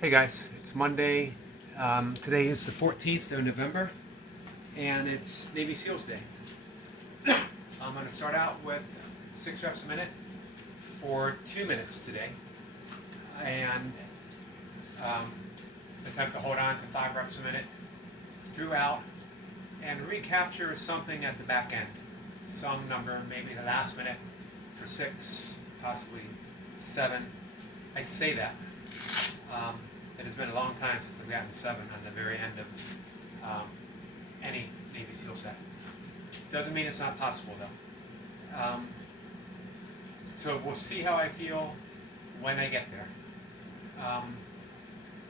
Hey guys, it's Monday. Today is the 14th of November, and it's Navy SEALs Day. I'm going to start out with 6 reps a minute for 2 minutes today, and attempt to hold on to 5 reps a minute throughout, and recapture something at the back end. Some number, maybe the last minute for 6, possibly 7. I say that. It has been a long time since I've gotten 7 on the very end of any Navy SEAL set. Doesn't mean it's not possible though. So we'll see how I feel when I get there.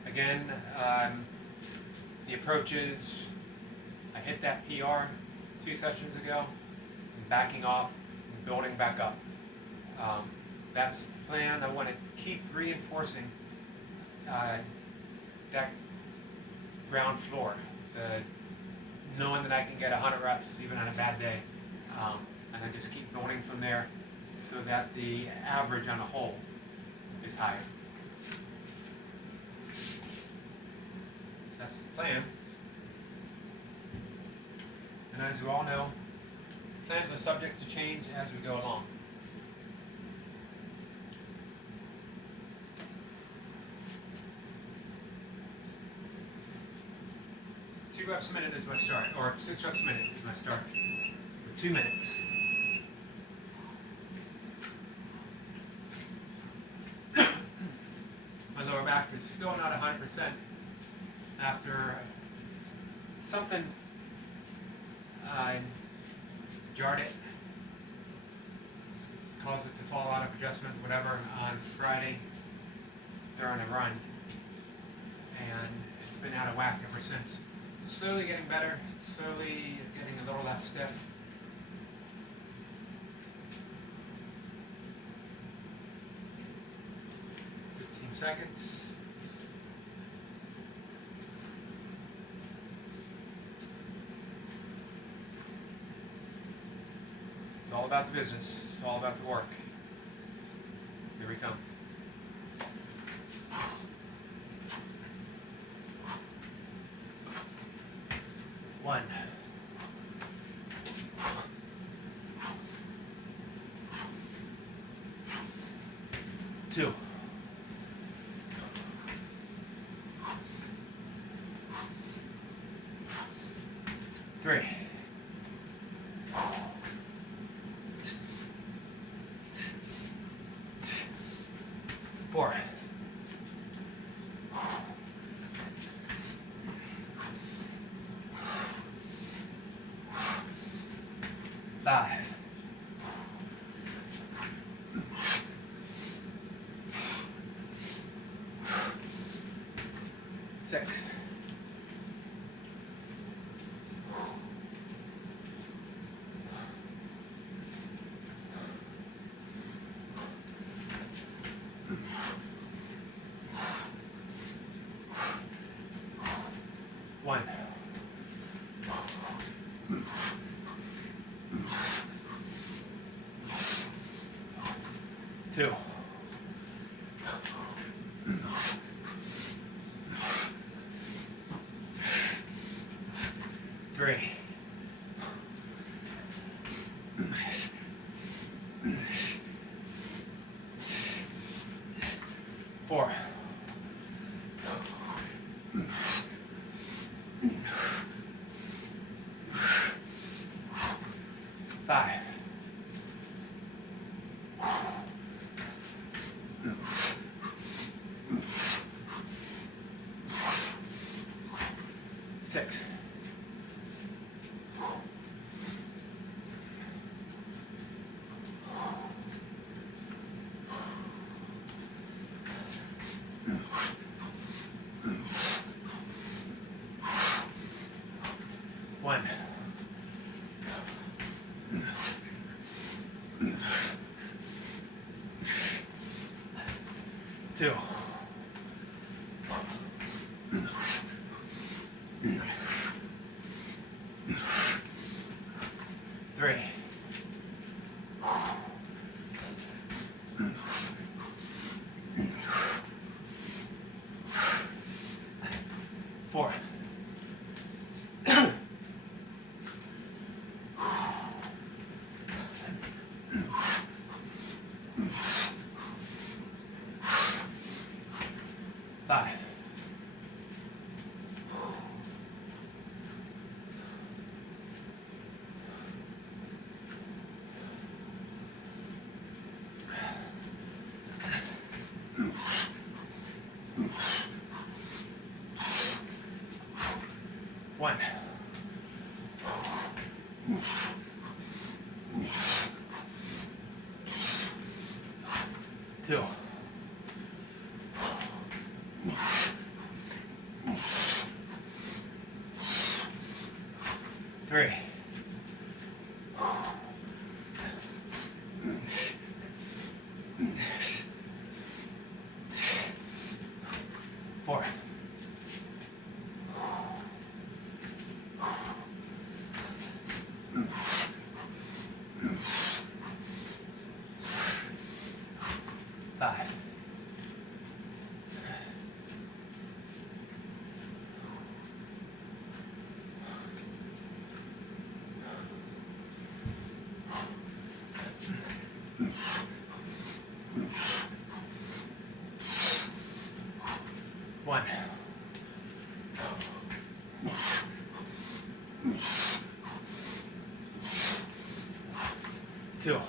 Again, the approach is I hit that PR 2 sessions ago, I'm backing off and building back up. That's the plan. I want to keep reinforcing that ground floor, knowing that I can get 100 reps even on a bad day, and then just keep building from there so that the average on a whole is higher. That's the plan. And as you all know, plans are subject to change as we go along. Two reps a minute is my start, or 6 reps a minute is my start for 2 minutes. My lower back is still not 100% after something jarred it, caused it to fall out of adjustment, whatever, on Friday during a run, and it's been out of whack ever since. Slowly getting better, slowly getting a little less stiff. Seconds. It's all about the business. It's all about the work. Here we come. 1. 2. 3. 4. 5. 6. 1. 2. 3. 4. 5. 6. 1. 2. 3. 4. 5. 1. 2. 3. 4. 5. 1. 2.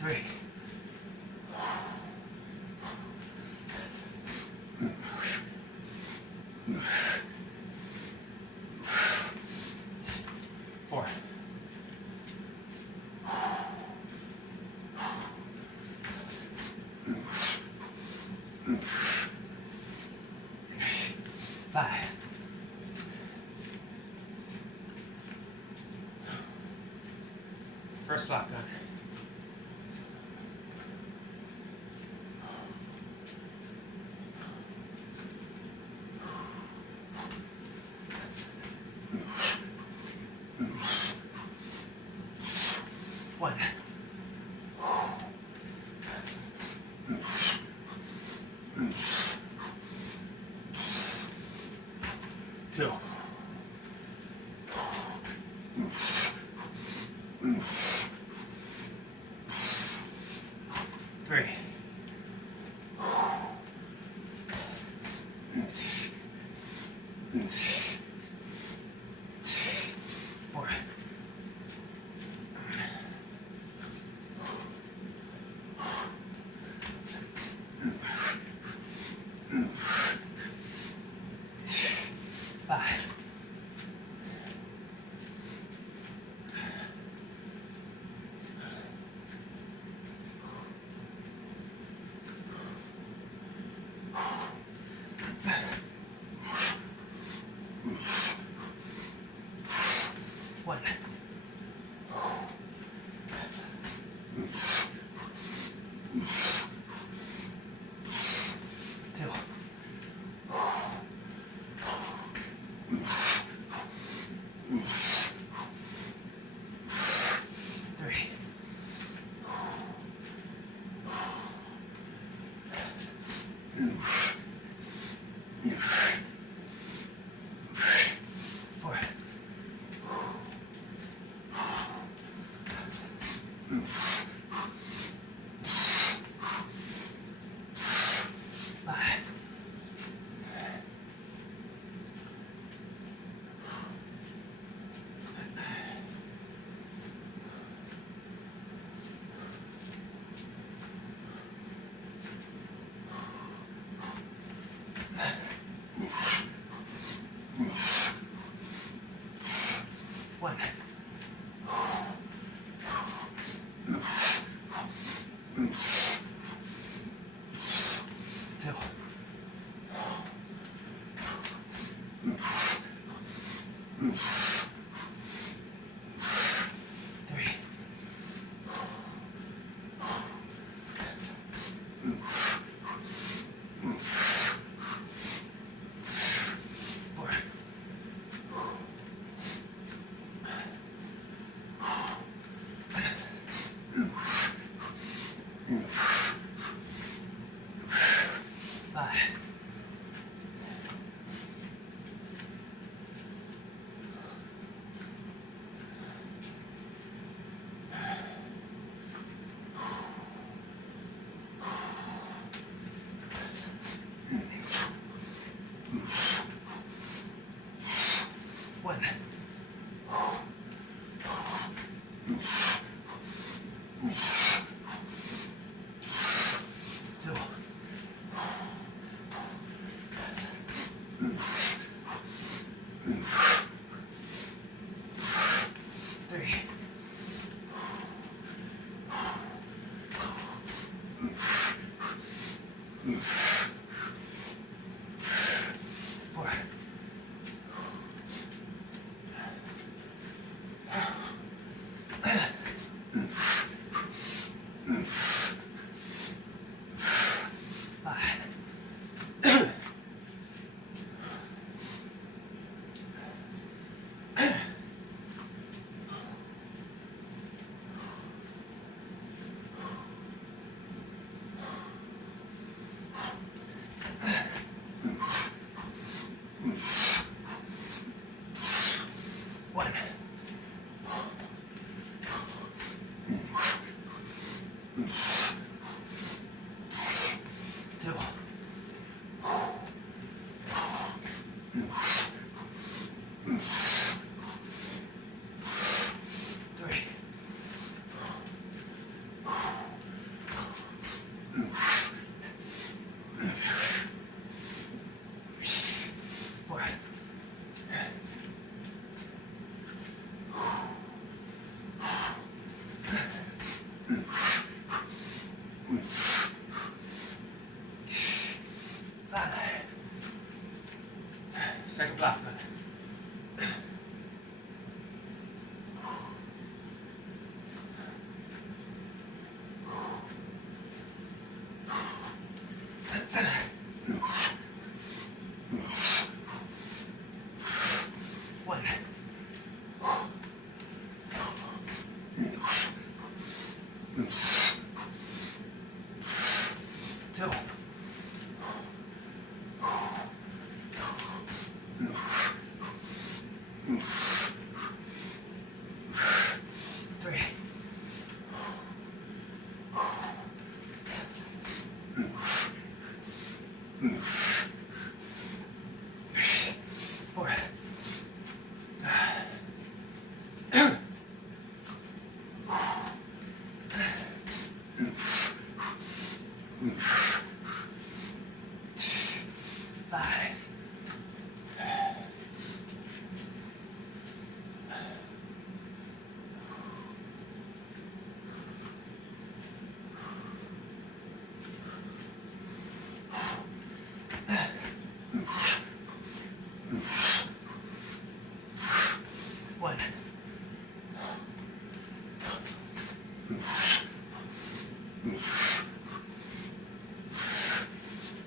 3. 4. 5. First block done. One. 2. 3. 4. 5. 1. 2. 3. 4. 5. 1. 2. 3. 4. 5. Second block. One. Two. Three. Four. Five. One.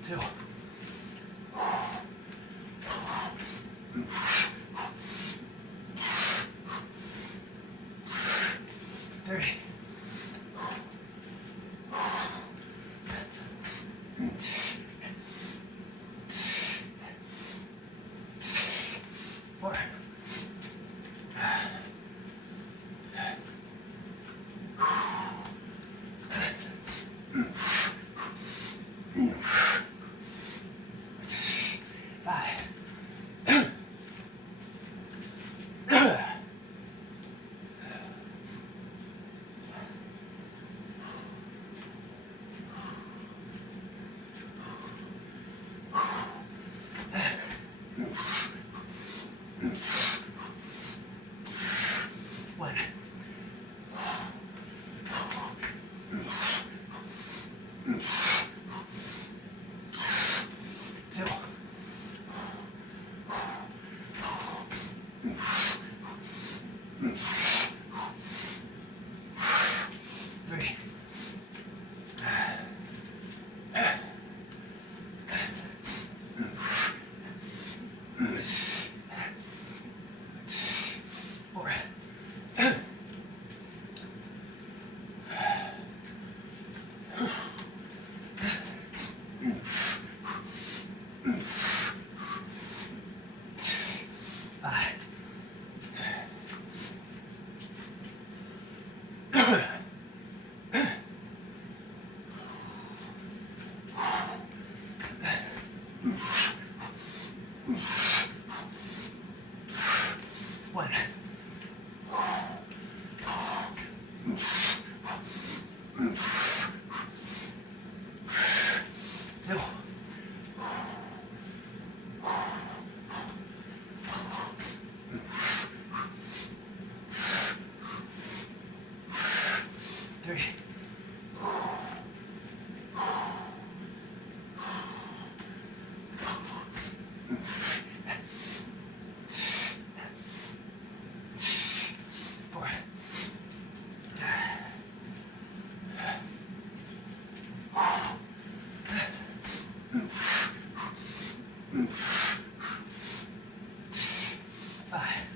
Two. Three. Four. Five. One. Two. Three. Four. Five. One. Two. Three. Four. Five.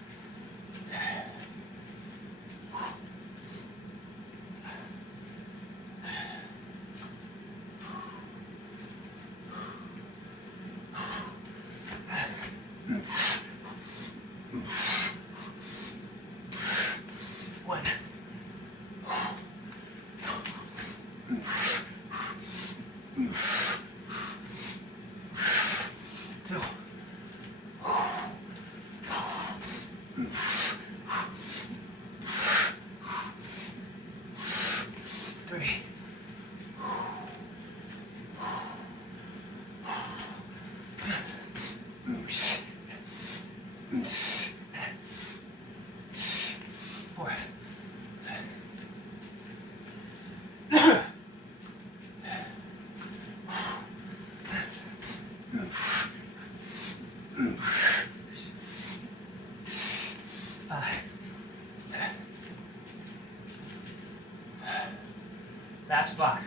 Last block.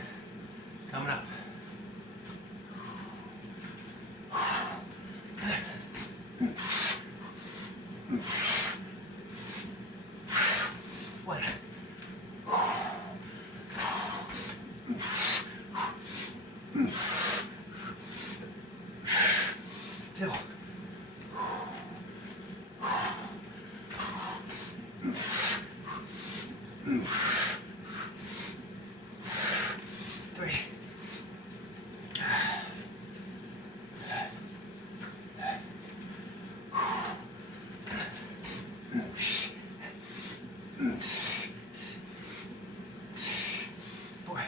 Coming up. One. Two. Three. Four.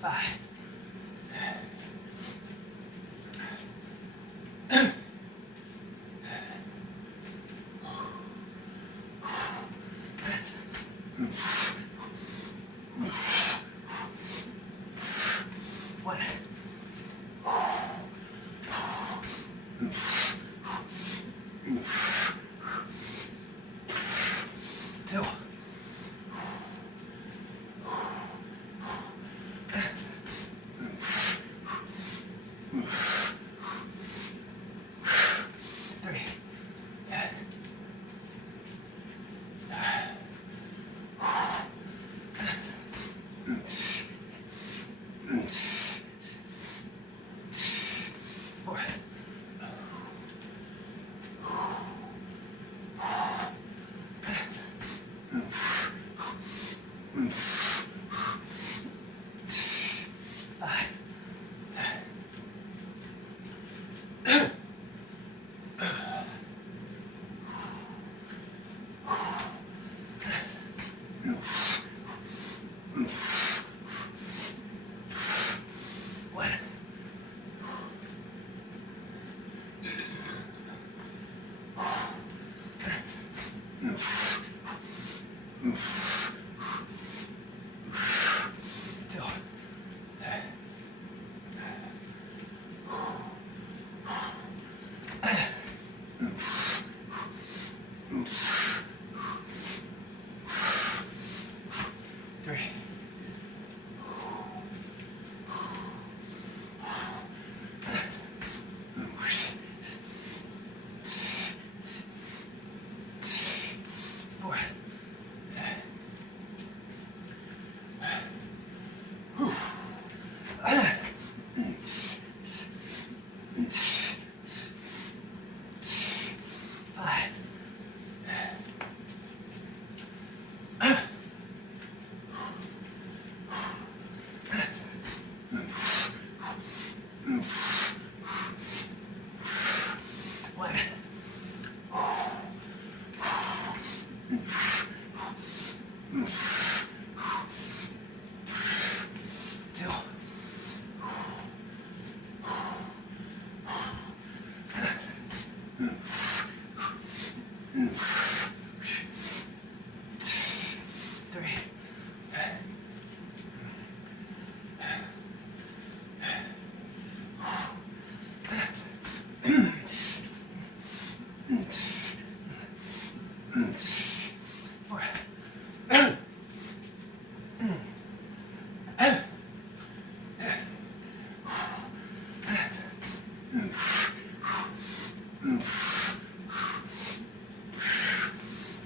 Five. One. Two. Three. Four. Five. One. Two. Three. Four. Five. One. Two. Three. Four.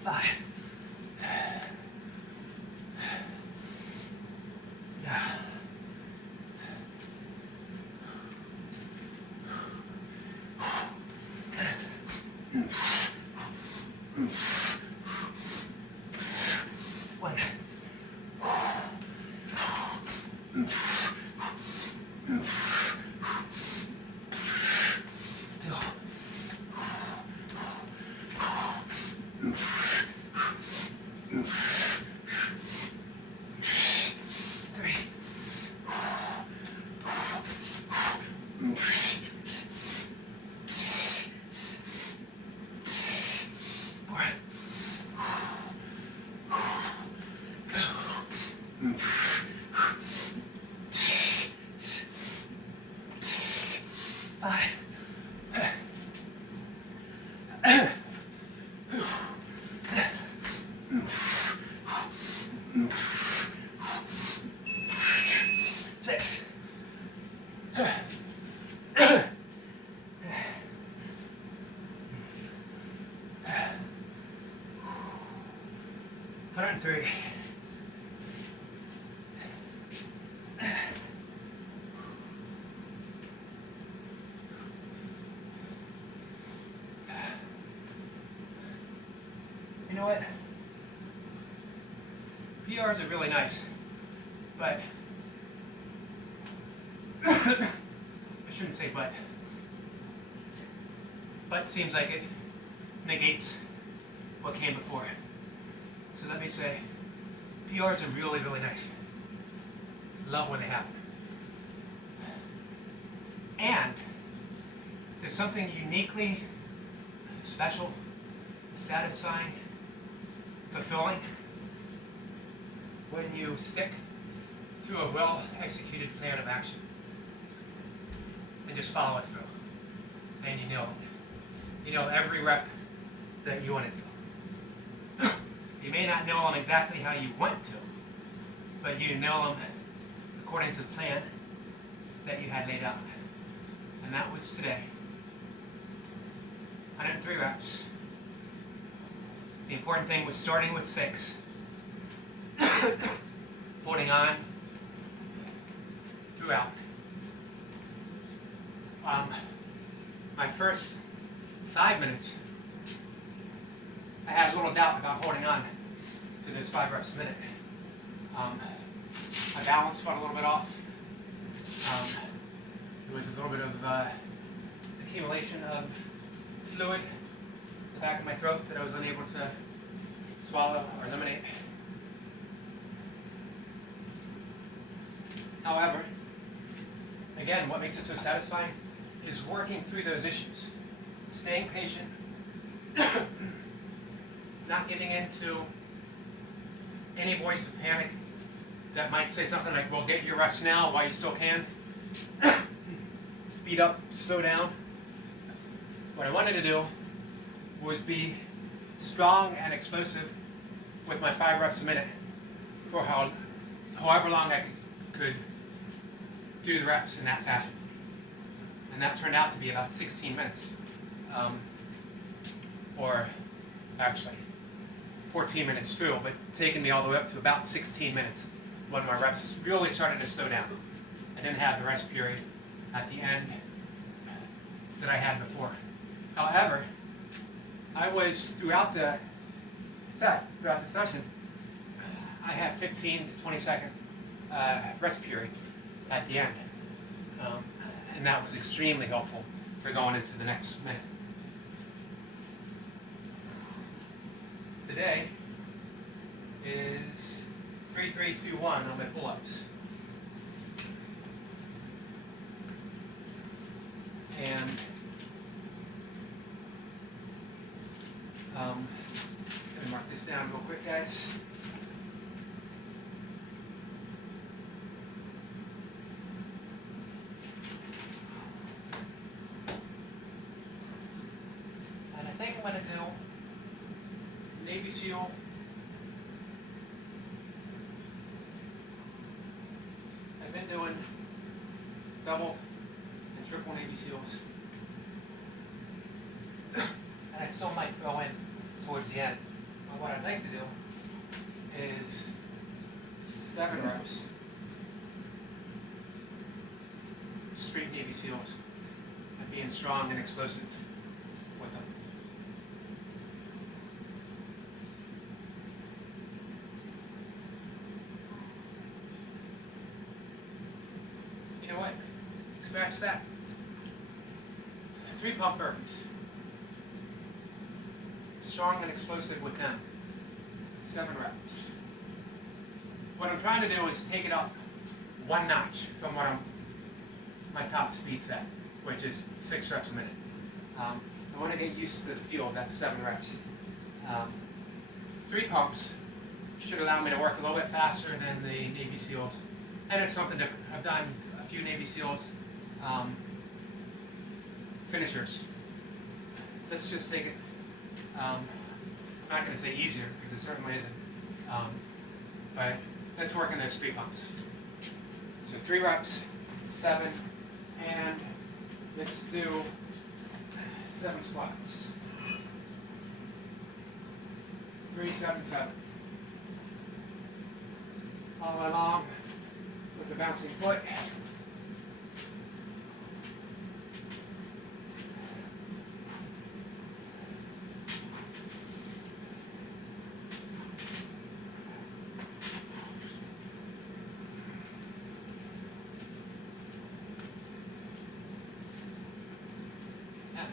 Five. One. Two. Three. 6. 103. You know what? PRs are really nice, but I shouldn't say but. But seems like it negates what came before. So let me say, PRs are really, really nice. Love when they happen. And there's something uniquely special, satisfying, fulfilling when you stick to a well-executed plan of action and just follow it through. And you know it. You know every rep that you want to do. You may not know them exactly how you want to, but you know them according to the plan that you had laid out. And that was today. 103 reps. The important thing was starting with 6, holding on throughout. My first 5 minutes, I had a little doubt about holding on to those 5 reps a minute. My balance felt a little bit off. There was a little bit of accumulation of fluid in the back of my throat that I was unable to swallow or eliminate. However, again, what makes it so satisfying is working through those issues, staying patient, not giving in to any voice of panic that might say something like, well, get your reps now while you still can. Speed up, slow down. What I wanted to do was be strong and explosive with my 5 reps a minute for however long I could do the reps in that fashion. And that turned out to be about 16 minutes. Or actually 14 minutes through, but taking me all the way up to about 16 minutes when my reps really started to slow down. I didn't have the rest period at the end that I had before. However, I was throughout the session, I had 15 to 20 second rest period at the end. And that was extremely helpful for going into the next minute. Today is 3-3-2-1 on my pull-ups. And let me mark this down real quick, guys. And I think I'm going to do Navy SEAL. I've been doing double and triple Navy SEALs. And I still might throw in towards the end. But what I'd like to do is 7 reps, straight Navy SEALs, and being strong and explosive with them. You know what? Scratch that. 3 pump burpees. Strong and explosive with them. 7 reps. What I'm trying to do is take it up 1 notch from what my top speed's at, which is 6 reps a minute. I want to get used to the feel. That's 7 reps. 3 pumps should allow me to work a little bit faster than the Navy SEALs, and it's something different. I've done a few Navy SEALs finishers. Let's just take it. I'm not going to say easier because it certainly isn't. But let's work on those 3 pumps. So 3 reps, 7, and let's do 7 squats. 3, 7, 7. Follow along with the bouncing foot.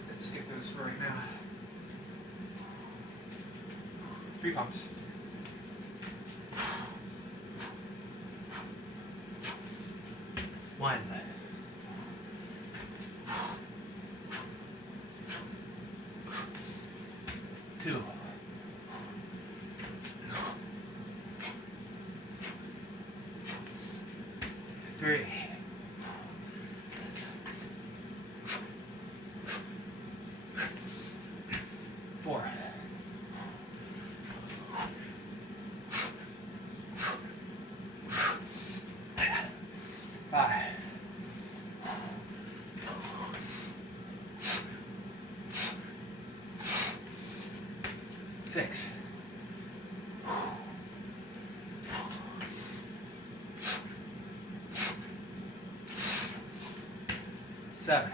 Let's skip those for right now. 3 pumps. 1. 2. 3. 4. 5. 6. 7.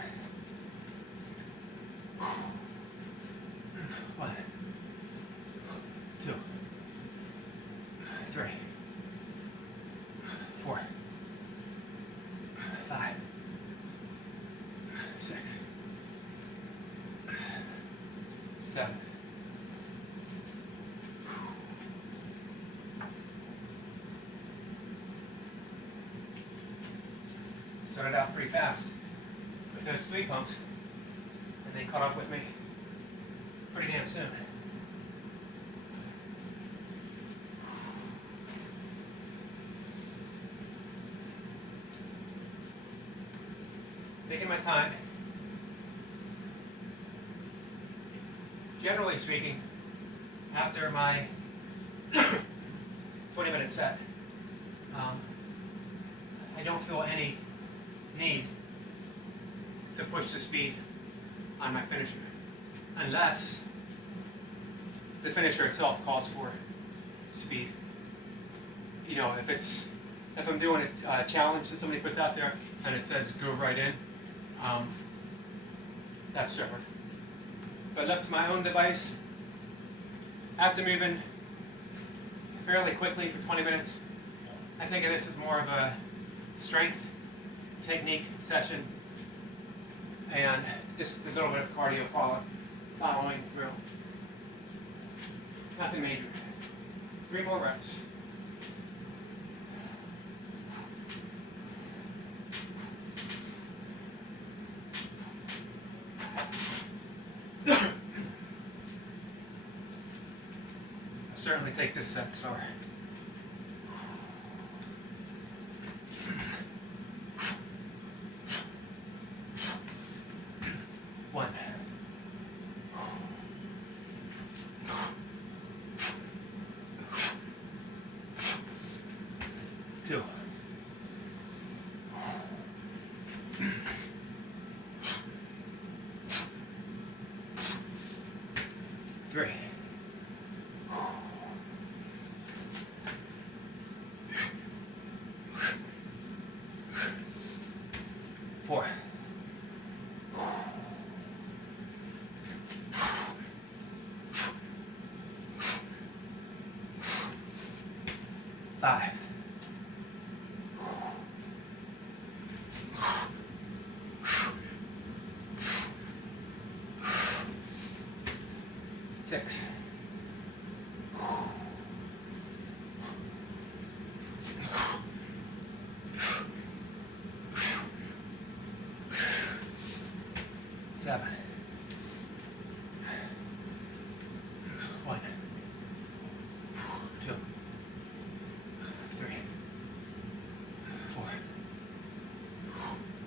1, 2, 3, 4, 5, 6, 7. Started out pretty fast with those 3 pumps, and they caught up with me pretty damn soon. Taking my time. Generally speaking, after my 20-minute set, I don't feel any need to push the speed on my finisher, unless the finisher itself calls for speed. You know, if I'm doing a challenge that somebody puts out there and it says go right in, that's different. But left to my own device, after moving fairly quickly for 20 minutes, I think of this as more of a strength technique session and just a little bit of cardio following through. Nothing major. 3 more reps. Certainly take this set slower. 1. 2. 3. 4. 5. 6. 7. 1, 2, 3, 4,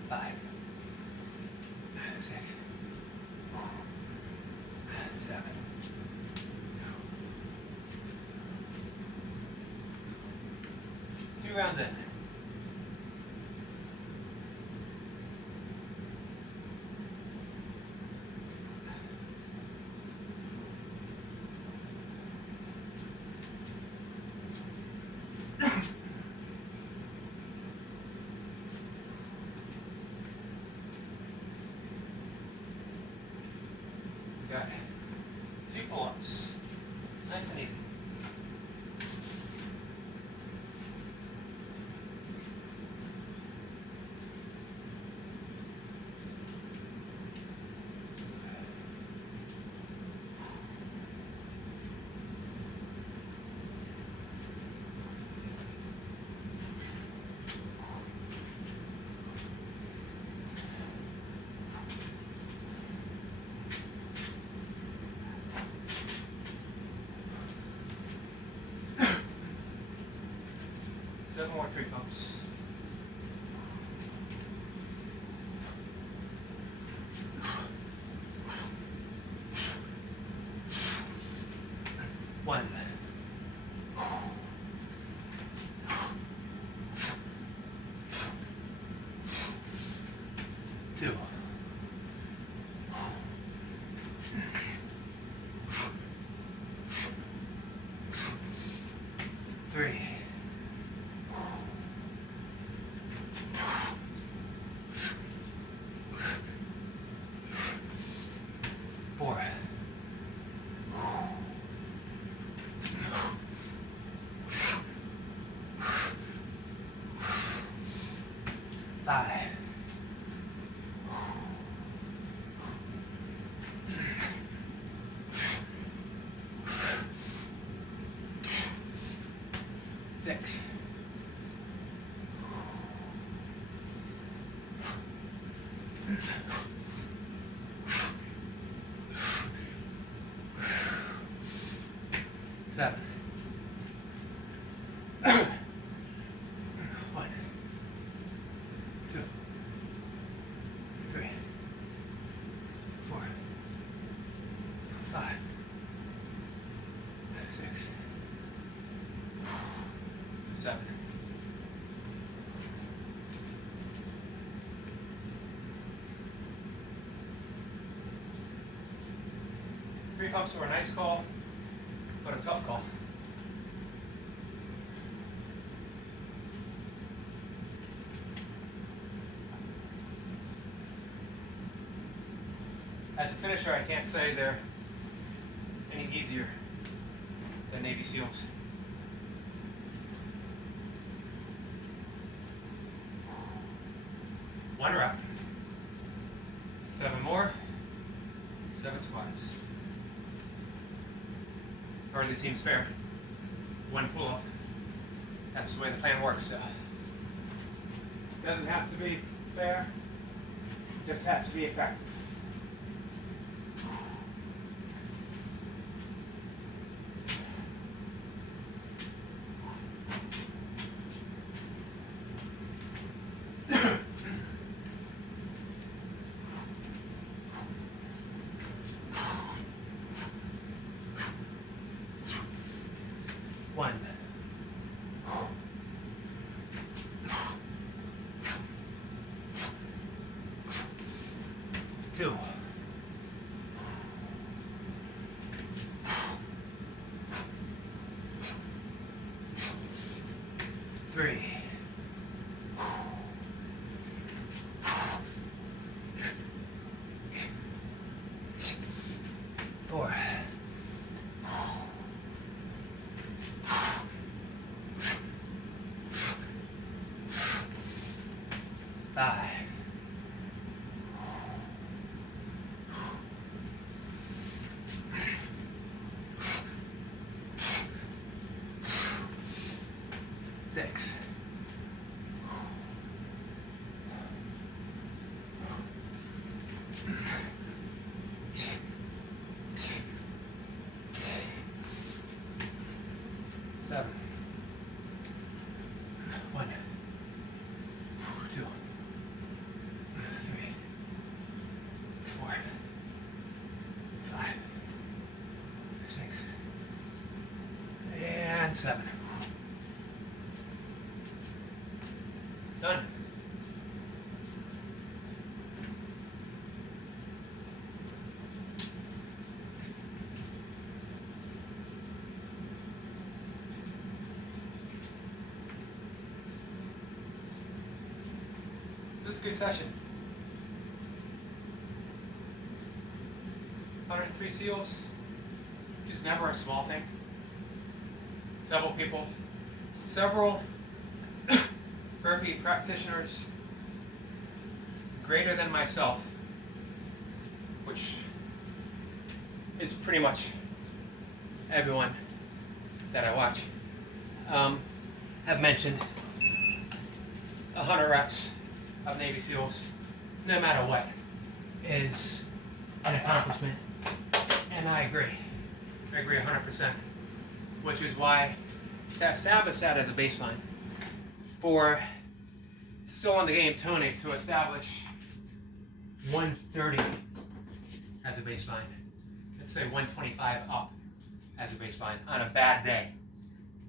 5, 6, 7. 2 rounds in. pull-ups. Nice and easy. Seven more 3 pumps. One. Two. Three. 4. 5. 6. 7. 1, 2, 3, 4, 5, 6, 7. Three pumps were a nice call, but a tough call. As a finisher, I can't say they're any easier than Navy SEALs. One rep. 7 more. 7 squats. Hardly seems fair. 1 pull-up. That's the way the plan works, so. Doesn't have to be fair. It just has to be effective. One. 2. 3. 4. 5. 6. 7. 1, 2, 3, 4, 5, 6, and 7. Done. It was a good session. 103 SEALs, which is never a small thing. Several burpee practitioners greater than myself, which is pretty much everyone that I watch, have mentioned 100 reps of Navy SEALs, no matter what, is an accomplishment. And I agree 100%, which is why to establish that as a baseline for still on the game Tony to establish 130 as a baseline. Let's say 125 up as a baseline. On a bad day,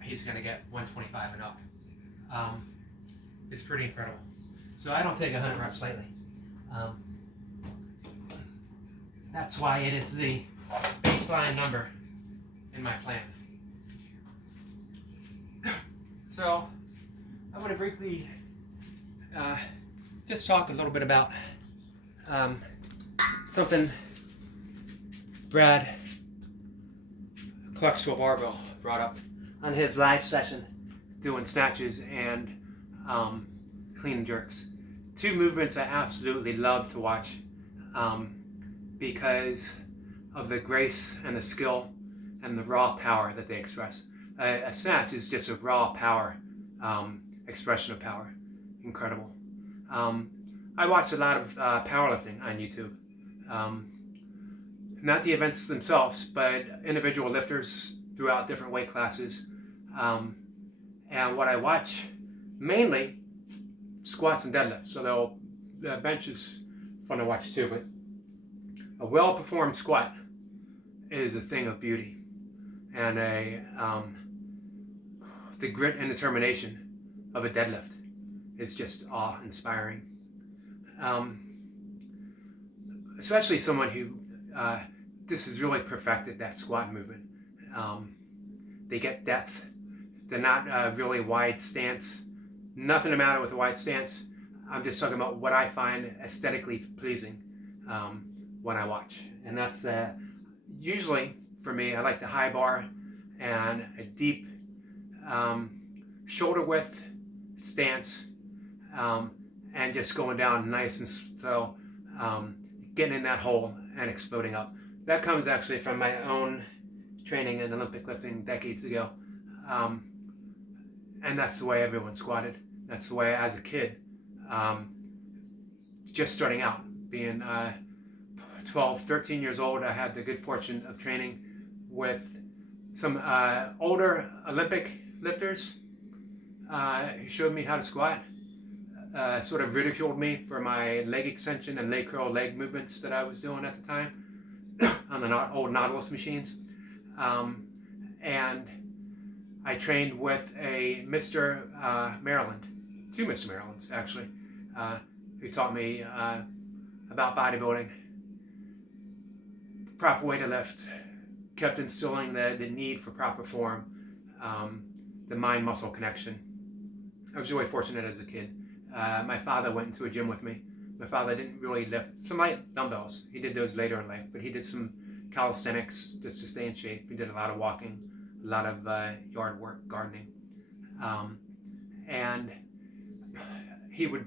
he's going to get 125 and up. It's pretty incredible. So I don't take 100 reps lightly. That's why it is the baseline number in my plan. So I want to briefly just talk a little bit about something Brad Clarksville Barbell brought up on his live session doing snatches and clean and jerks. Two movements I absolutely love to watch because of the grace and the skill and the raw power that they express. A snatch is just a raw power expression of power. Incredible. I watch a lot of powerlifting on YouTube. Not the events themselves, but individual lifters throughout different weight classes. And what I watch mainly squats and deadlifts. So the bench is fun to watch too, but a well-performed squat is a thing of beauty, and the grit and determination of a deadlift is just awe-inspiring. Especially someone who this has really perfected that squat movement. They get depth. They're not really wide stance. Nothing the matter with a wide stance. I'm just talking about what I find aesthetically pleasing when I watch. And that's usually, for me, I like the high bar and a deep shoulder width stance and just going down nice and slow, getting in that hole and exploding up. That comes actually from my own training in Olympic lifting decades ago. And that's the way everyone squatted. That's the way, as a kid, just starting out, being 12, 13 years old, I had the good fortune of training with some older Olympic lifters who showed me how to squat, sort of ridiculed me for my leg extension and leg curl leg movements that I was doing at the time on the old Nautilus machines. And I trained with a Mr. Maryland, two Mr. Marylands actually, who taught me about bodybuilding, proper way to lift, kept instilling the need for proper form, the mind-muscle connection. I was really fortunate as a kid. My father went into a gym with me. My father didn't really lift some light dumbbells. He did those later in life, but he did some calisthenics just to stay in shape. He did a lot of walking, a lot of yard work, gardening, and he would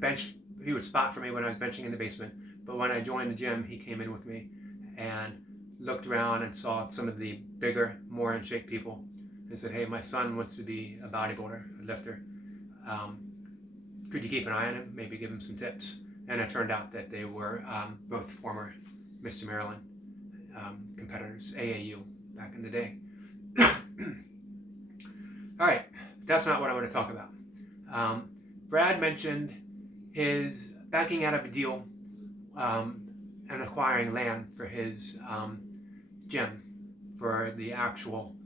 spot for me when I was benching in the basement. But when I joined the gym, he came in with me and looked around and saw some of the bigger, more in shape people and said, "Hey, my son wants to be a bodybuilder, a lifter. Could you keep an eye on him? Maybe give him some tips." And it turned out that they were both former Mr. Maryland competitors, AAU, back in the day. All right, that's not what I want to talk about. Brad mentioned his backing out of a deal and acquiring land for his gym for the actual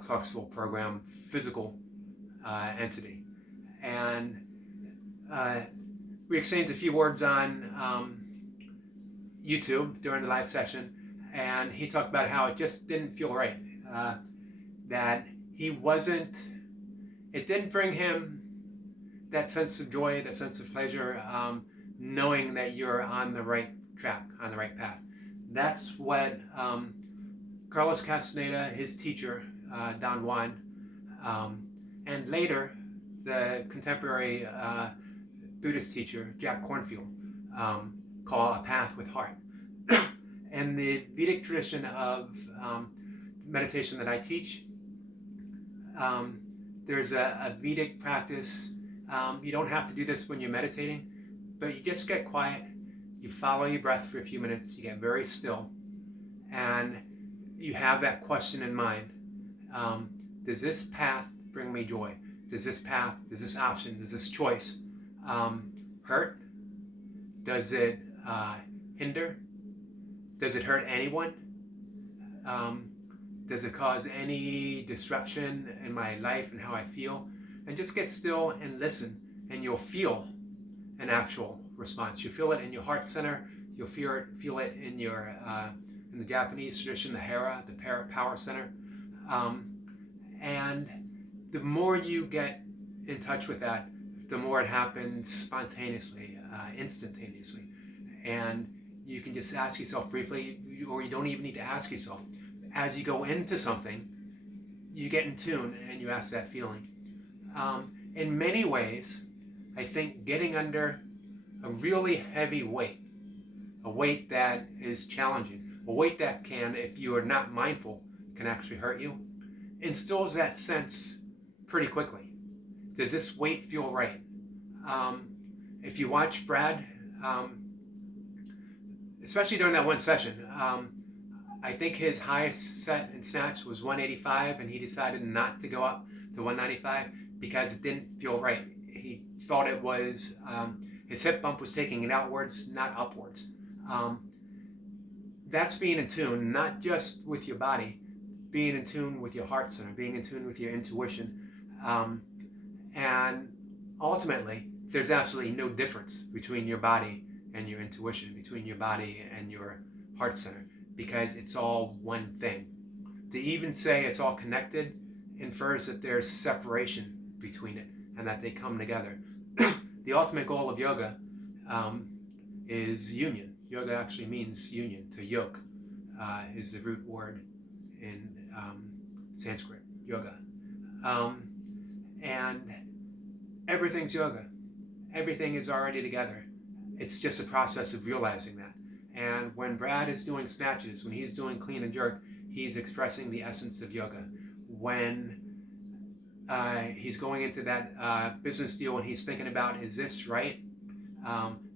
Clarksville program physical entity. And we exchanged a few words on YouTube during the live session, and he talked about how it just didn't feel right, that it didn't bring him that sense of joy, that sense of pleasure, knowing that you're on the right track, on the right path. That's what Carlos Castaneda, his teacher, Don Juan, and later the contemporary Buddhist teacher, Jack Kornfield, call A Path with Heart. And the Vedic tradition of meditation that I teach, there's a Vedic practice. You don't have to do this when you're meditating, but you just get quiet, you follow your breath for a few minutes, you get very still, and you have that question in mind. Does this path bring me joy? Does this path, does this option, does this choice hurt? Does it hinder? Does it hurt anyone? Does it cause any disruption in my life and how I feel? And just get still and listen, and you'll feel an actual response. You feel it in your heart center. You'll feel it in your in the Japanese tradition, the hara, the power center. And the more you get in touch with that, the more it happens spontaneously, instantaneously. And you can just ask yourself briefly, or you don't even need to ask yourself. As you go into something, you get in tune and you ask that feeling. In many ways, I think getting under a really heavy weight, a weight that is challenging, a weight that can, if you are not mindful, can actually hurt you, instills that sense pretty quickly. Does this weight feel right? If you watch Brad, especially during that one session, I think his highest set in snatch was 185, and he decided not to go up to 195 because it didn't feel right. He thought it was, his hip bump was taking it outwards, not upwards. That's being in tune, not just with your body, being in tune with your heart center, being in tune with your intuition. And ultimately, there's absolutely no difference between your body and your intuition, between your body and your heart center, because it's all one thing. To even say it's all connected infers that there's separation between it and that they come together. The ultimate goal of yoga is union. Yoga actually means union. To yoke is the root word in Sanskrit, yoga. And everything's yoga. Everything is already together. It's just a process of realizing that. And when Brad is doing snatches, when he's doing clean and jerk, he's expressing the essence of yoga. When he's going into that business deal and he's thinking about, is this right?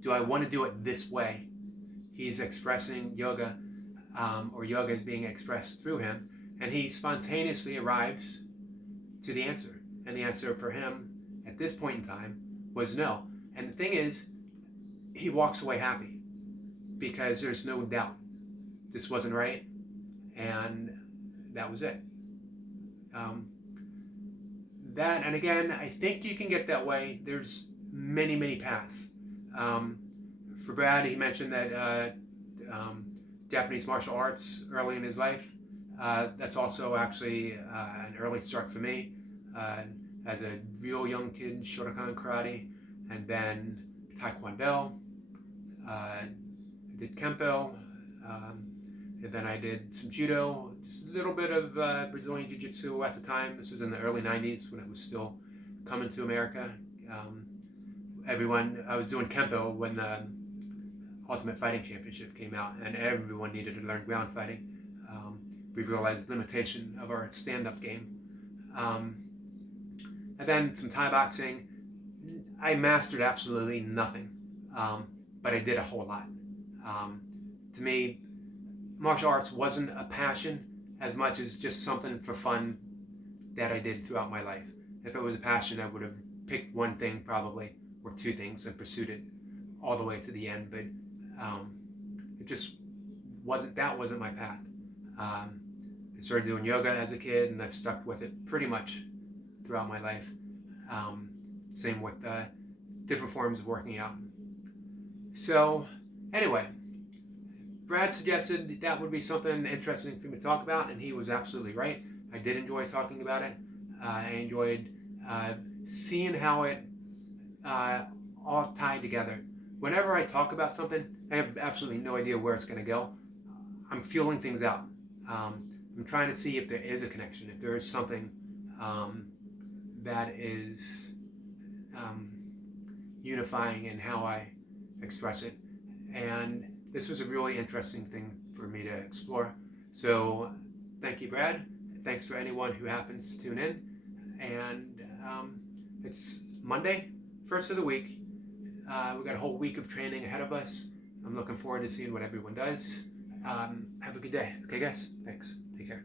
Do I want to do it this way? He's expressing yoga, or yoga is being expressed through him, and he spontaneously arrives to the answer. And the answer for him at this point in time was no. And the thing is, he walks away happy because there's no doubt this wasn't right, and that was it. That, and again, I think you can get that way. There's many, many paths. For Brad, he mentioned that Japanese martial arts early in his life. That's also actually an early start for me. As a real young kid, Shotokan karate, and then Taekwondo. I did Kempo, and then I did some Judo, just a little bit of Brazilian Jiu-Jitsu at the time. This was in the early 90s when it was still coming to America. I was doing Kempo when the Ultimate Fighting Championship came out, and everyone needed to learn ground fighting. We realized the limitation of our stand-up game. And then some Thai boxing. I mastered absolutely nothing, but I did a whole lot. To me, martial arts wasn't a passion as much as just something for fun that I did throughout my life. If it was a passion, I would have picked one thing probably, or two things, and pursued it all the way to the end, but it just wasn't my path. I started doing yoga as a kid, and I've stuck with it pretty much throughout my life. Same with different forms of working out. So anyway, Brad suggested that would be something interesting for me to talk about, and he was absolutely right. I did enjoy talking about it. I enjoyed seeing how it all tied together. Whenever I talk about something, I have absolutely no idea where it's going to go. I'm feeling things out. I'm trying to see if there is a connection, if there is something that is unifying in how I express it. And this was a really interesting thing for me to explore. So thank you, Brad. Thanks for anyone who happens to tune in. And it's Monday, first of the week. We've got a whole week of training ahead of us. I'm looking forward to seeing what everyone does. Have a good day. Okay, guys? Thanks. Take care.